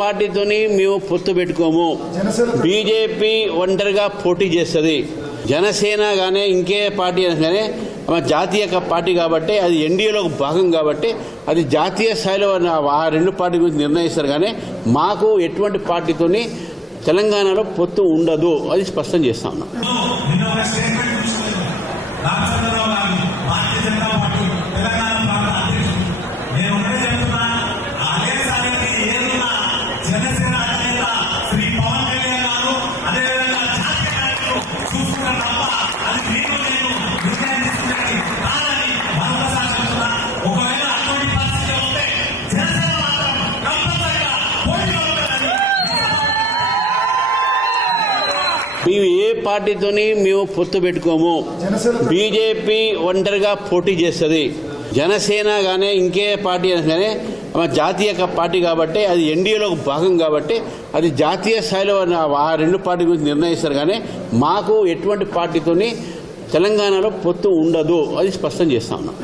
పార్టీతోని మేము పొత్తు పెట్టుకోము. బీజేపీ ఒంటరిగా పోటీ చేస్తుంది. జనసేన కానీ ఇంకే పార్టీ కానీ జాతీయ పార్టీ కాబట్టి అది ఎన్డీఏలో భాగం కాబట్టి అది జాతీయ స్థాయిలో ఆ రెండు పార్టీ గురించి నిర్ణయిస్తారు. కానీ మాకు ఎటువంటి పార్టీతోని తెలంగాణలో పొత్తు ఉండదు, అది స్పష్టం చేస్తా ఉన్నాం. మేము ఏ పార్టీతోని మేము పొత్తు పెట్టుకోము. బీజేపీ ఒంటరిగా పోటీ చేస్తుంది. జనసేన కానీ ఇంకే పార్టీ కానీ జాతీయ పార్టీ కాబట్టి అది ఎన్డీఏలో భాగం కాబట్టి అది జాతీయ స్థాయిలో ఆ రెండు పార్టీ గురించి నిర్ణయిస్తారు. కానీ మాకు ఎటువంటి పార్టీతోని తెలంగాణలో పొత్తు ఉండదు, అది స్పష్టం చేస్తా ఉన్నాం.